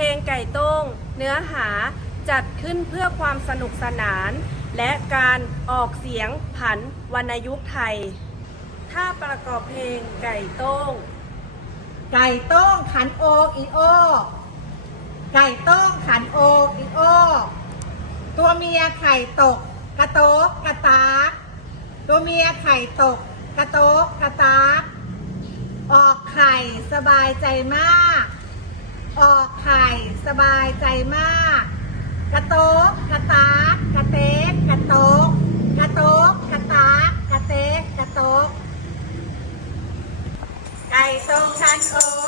เพลงไก่ต้ง เนื้อหาจัดขึ้นเพื่อความสนุกสนาน และการออกเสียงผันวรรณยุกต์ไทย ถ้าประกอบเพลงไก่ต้ง ไก่ต้งขันโอกอีโอ ไก่ต้งขันโอกอีโอ ตัวเมียไข่ตก กระโตกกระตากตัวเมียไข่ตก กระโตกกระตากออกไข่สบายใจมาก ออกไข่สบายใจมาก กระโตกกระตากกระเตกกระโตกกระโตกกระตากกระเตกกระโตกไก่ตรงชันโอ๊กอีโอไก่